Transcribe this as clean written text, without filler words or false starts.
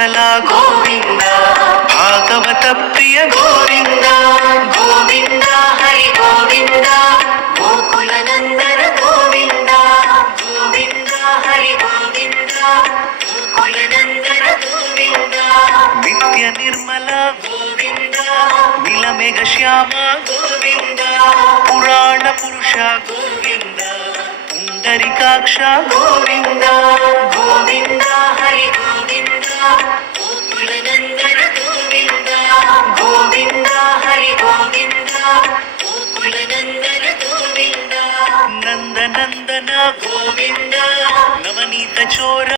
ವತ್ಸಲ ಗೋವಿಂದ, ಭಾಗವತ ಪ್ರಿಯ ಗೋವಿಂದ, ಗೋವಿಂದ ಹರಿ ಗೋವಿಂದ, ಗೋಕುಲ ನಂದನ ಗೋವಿಂದ, ಗೋವಿಂದ ಹರಿ ಗೋವಿಂದ, ಗೋಕುಲ ನಂದನ ಗೋವಿಂದ, ನಿತ್ಯ ನಿರ್ಮಲ ಗೋವಿಂದ, ನೀಲಮೇಘ ಶ್ಯಾಮ ಗೋವಿಂದ, ಪುರಾಣ ಪುರುಷ ಗೋವಿಂದ, ಪುಂಡರಿಕಾಕ್ಷ ಗೋವಿಂದ, ಗೋವಿಂದ ಹರಿ ಗೋವಿಂದ, ಗೋಕುಲ ನಂದನ ಗೋವಿಂದ, ಗೋವಿಂದ ಹರಿ ಗೋವಿಂದ, ಗೋಕುಲ ನಂದನ ಗೋವಿಂದ, ನಂದನಂದನ ಗೋವಿಂದ, ನವನೀತ ಚೋರ